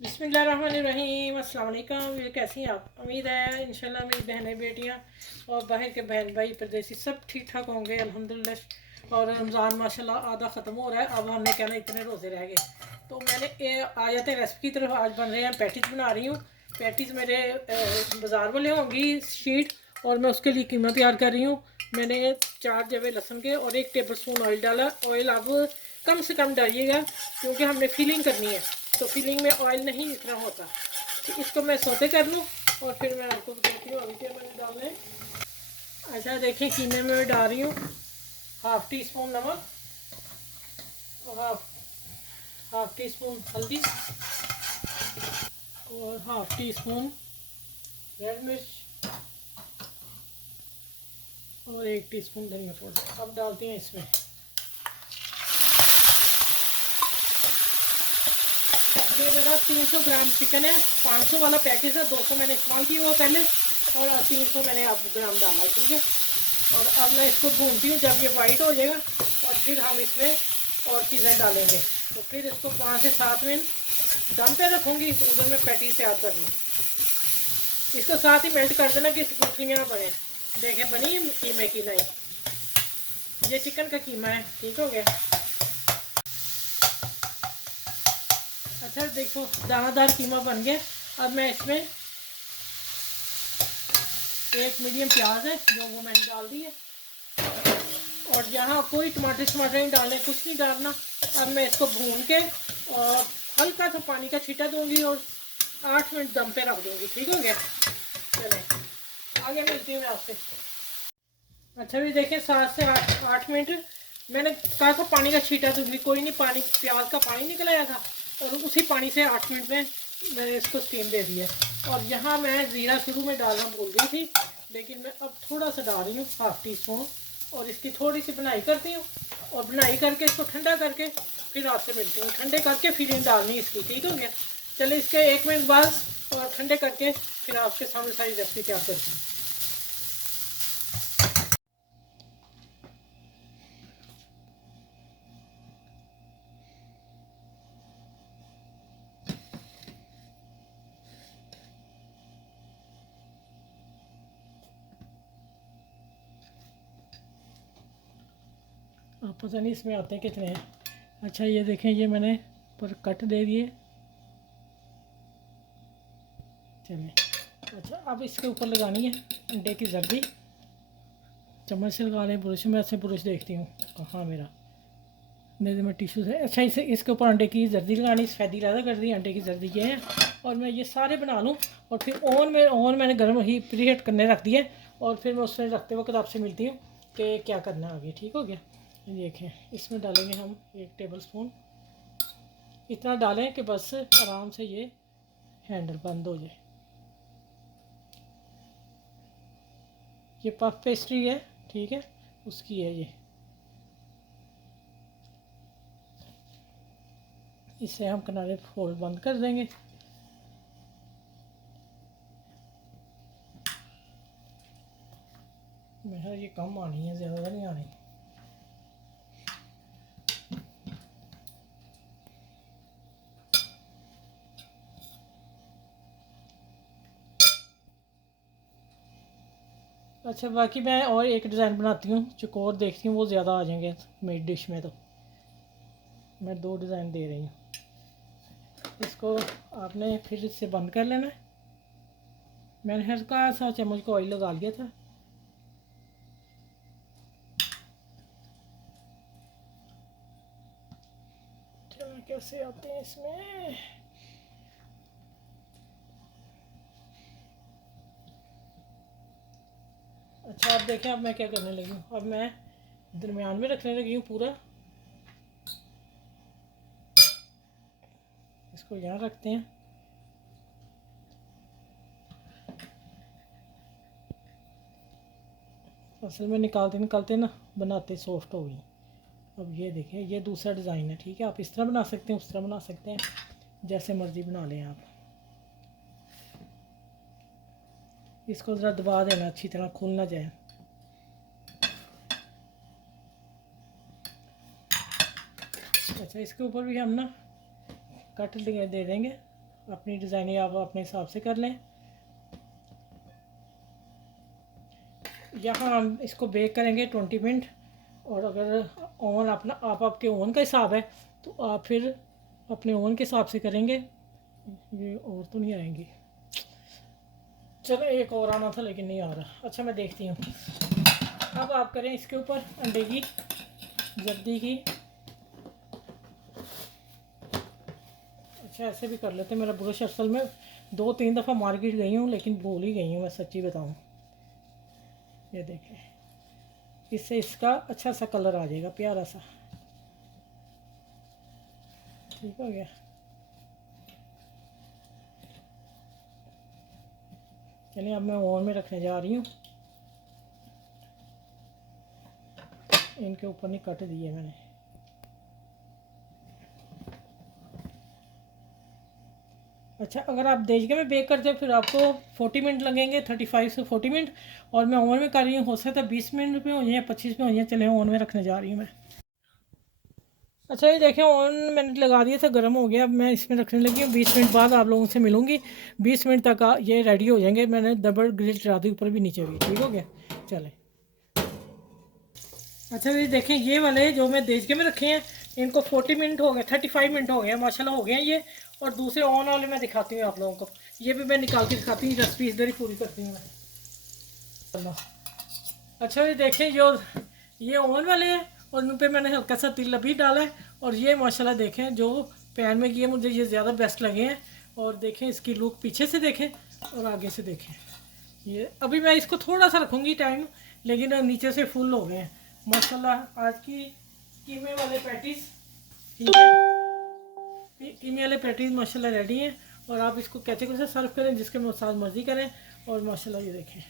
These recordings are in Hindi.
बिस्मिल्लाहिर्रहमानिर्रहीम। अस्सलाम वालेकुम। ये कैसी हैं आप? उम्मीद है इंशाल्लाह मेरी बहनें बेटियां और बाहर के बहन भाई परदेसी सब ठीक ठाक होंगे अल्हम्दुलिल्लाह। और रमज़ान माशाल्लाह आधा ख़त्म हो रहा है। अब हमने कहना इतने रोज़े रह गए, तो मैंने आ जाते हैं रेसिपी की तरफ। आज बन रहे हैं पैटीज़ बना रही हूँ। पैटीज़ मेरे बाज़ार वाले होंगी शीट, और मैं उसके लिए कीमा तैयार कर रही हूँ। मैंने 4 जवे लहसुन के और 1 टेबल स्पून ऑयल डाला। ऑयल अब कम से कम डालिएगा क्योंकि हमने फिलिंग करनी है, तो फिलिंग में ऑयल नहीं इतना होता। तो इसको मैं सोते कर लूँ और फिर मैं आपको बताती हूँ अभी क्या मैंने डालना है। अच्छा देखिए, कीमे में मैं डाल रही हूँ हाफ़ टी स्पून नमक और हाफ़ टी स्पून हल्दी और हाफ़ टी स्पून रेड मिर्च और 1 टीस्पून धनिया पाउडर। अब डालते हैं इसमें। ये मेरा 300 ग्राम चिकन है। 500 वाला पैकेज है, 200 मैंने इस्तेमाल किया हुआ पहले और 300 मैंने अब ग्राम डाला, ठीक है। और अब मैं इसको भूनती हूँ। जब ये वाइट हो जाएगा और फिर हम इसमें और चीज़ें डालेंगे। तो फिर इसको 5 से 7 मिनट दम पे रखूँगी, तो उधर मैं पैटी तैयार कर लूँ। इसको साथ ही मेल्ट कर देना कि गुठलियाँ बने। देखें बनी कीमे की? नहीं, ये चिकन का कीमा है, ठीक हो गया। अच्छा देखो, दानादार कीमा बन गया। अब मैं इसमें एक मीडियम प्याज है जो वो मैंने डाल दी है, और यहाँ कोई टमाटर नहीं डालने, कुछ नहीं डालना। अब मैं इसको भून के और हल्का सा पानी का छींटा दूंगी और 8 मिनट दम पे रख दूंगी, ठीक हो गया। चले आगे मिलती हूँ मैं आपसे। अच्छा भी देखिए, 7 से 8 मिनट मैंने कहा था पानी का छींटा दूंगी, कोई नहीं, पानी प्याज का पानी निकल आया था और उसी पानी से 8 मिनट में मैंने इसको स्टीम दे दिया। और यहाँ मैं ज़ीरा शुरू में डालना भूल गई थी, लेकिन मैं अब थोड़ा सा डाल रही हूँ, हाफ़ टी स्पून। और इसकी थोड़ी सी बुनाई करती हूँ और बुनाई करके इसको ठंडा करके फिर आपसे मिलती हूँ। ठंडे करके फिलिंग डालनी इसकी, ठीक हो गया। चले इसके 1 मिनट बाद और ठंडे करके फिर आपके सामने सारी रेसिपी तैयार करती हूँ। आप पता नहीं इसमें आते हैं कितने हैं। अच्छा ये देखें, ये मैंने पर कट दे दिए। चलिए, अच्छा अब इसके ऊपर लगानी है अंडे की जर्दी। चम्मच से लगा लें, ब्रश में ऐसे ब्रश देखती हूँ कहाँ मेरा, नहीं तो मैं टिश्यू से। अच्छा इसे इसके ऊपर अंडे की जर्दी लगानी, सफ़ेदी ज़्यादा कर दी, अंडे की जर्दी ये है। और मैं ये सारे बना लूँ और फिर ओवन मैंने गर्म ही प्रीहीट करने रख दिया। और फिर मैं उसमें रखते वक्त आपसे मिलती हूँ कि क्या करना है आगे, ठीक हो गया। देखें, इसमें डालेंगे हम 1 टेबल स्पून। इतना डालें कि बस आराम से ये हैंडल बंद हो जाए। ये पफ पेस्ट्री है, ठीक है, उसकी है ये। इसे हम किनारे फोल्ड बंद कर देंगे। मेरा ये कम आनी है, ज़्यादा नहीं आनी। अच्छा बाकी मैं और एक डिज़ाइन बनाती हूँ, चकोर देखती हूँ वो ज़्यादा आ जाएंगे मेरी डिश में, तो मैं 2 डिज़ाइन दे रही हूँ। इसको आपने फिर इससे बंद कर लेना है। मैंने हल्का सा चम्मच को ऑयल लगा लिया था। चलो कैसे आते हैं इसमें। अच्छा आप देखें, अब मैं क्या करने लगी हूँ। अब मैं दरमियान में रखने लगी हूँ पूरा। इसको यहाँ रखते हैं। असल में निकालते निकालते ना बनाते सॉफ्ट हो गई। अब ये देखें, ये दूसरा डिज़ाइन है, ठीक है। आप इस तरह बना सकते हैं, उस तरह बना सकते हैं, जैसे मर्ज़ी बना लें आप। इसको ज़रा दबा देना, अच्छी तरह खुल ना जाए। अच्छा इसके ऊपर भी हम ना कट दे देंगे अपनी डिज़ाइनिंग आप अपने हिसाब से कर लें। यहाँ हम इसको बेक करेंगे 20 मिनट। और अगर ओवन अपना आपके ओवन का हिसाब है तो आप फिर अपने ओवन के हिसाब से करेंगे। ये और तो नहीं आएंगी। चलो एक और आना था लेकिन नहीं आ रहा। अच्छा मैं देखती हूँ। अब आप करें इसके ऊपर अंडे की जर्दी की। अच्छा ऐसे भी कर लेते हैं। मेरा ब्रश असल में 2-3 दफ़ा मार्केट गई हूँ लेकिन भूल ही गई हूँ, मैं सच्ची बताऊँ। ये देखें, इससे इसका अच्छा सा कलर आ जाएगा, प्यारा सा। ठीक हो गया। चलिए अब मैं ओवन में रखने जा रही हूँ। इनके ऊपर नहीं कट दिए मैंने। अच्छा अगर आप देशगे में बेक करते हो फिर आपको 40 मिनट लगेंगे, 35 से 40 मिनट। और मैं ओवन में कर रही हूँ, हो सकता है 20 मिनट में हो जाए, 25 में हो जाए। चले ओवन में रखने जा रही हूँ मैं। अच्छा ये देखें, ओवन मैंने लगा दिया था, गर्म हो गया। अब मैं इसमें रखने लगी हूँ। 20 मिनट बाद आप लोगों से मिलूँगी। 20 मिनट तक ये रेडी हो जाएंगे। मैंने डबल ग्रिल चढ़ा दी, ऊपर भी नीचे भी। ठीक हो गया। चले। अच्छा ये देखें, ये वाले जो मैं देशगे में रखे हैं इनको 40 मिनट हो गए, 35 मिनट हो गए माशाल्लाह हो गए हैं ये। और दूसरे ओवन वाले मैं दिखाती हूँ आप लोगों को। ये भी मैं निकाल के दिखाती हूँ, रेसिपी इधर ही पूरी करती हूँ मैं। अच्छा ये देखें, जो ये ओवन वाले हैं और उन पर मैंने हल्का सा तिल अभी डाला है। और ये माशाल्लाह देखें जो पैन में किए मुझे ये ज़्यादा बेस्ट लगे हैं। और देखें इसकी लुक पीछे से देखें और आगे से देखें। ये अभी मैं इसको थोड़ा सा रखूँगी टाइम, लेकिन नीचे से फुल हो गए हैं माशाल्लाह। आज की कीमे वाले पैटीज, ठीक है, कीमे वाले पैटीज माशाल्लाह रेडी हैं। और आप इसको कैटेगरी से सर्व करें, जिसके साथ मर्जी करें। और माशाल्लाह ये देखें,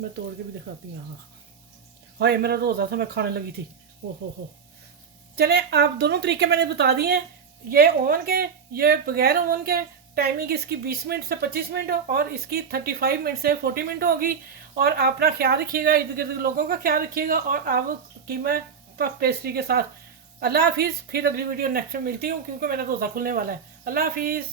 मैं तोड़ के भी दिखाती हूँ। हाँ हाय, मेरा रोज़ा था, मैं खाने लगी थी। ओहो हो। चले आप दोनों तरीके मैंने बता दिए हैं, ये ओवन के, ये बगैर ओवन के। टाइमिंग इसकी 20 मिनट से 25 मिनट और इसकी 35 मिनट से 40 मिनट होगी। और आप अपना ख्याल रखिएगा, इर्द गिर्द लोगों का ख्याल रखिएगा। और आप कीमा पफ पेस्ट्री के साथ। अल्लाह हाफिज़। फिर अगली वीडियो नेक्स्ट में मिलती हूँ, क्योंकि मेरा रोज़ा खुलने वाला है। अल्लाह हाफिज़।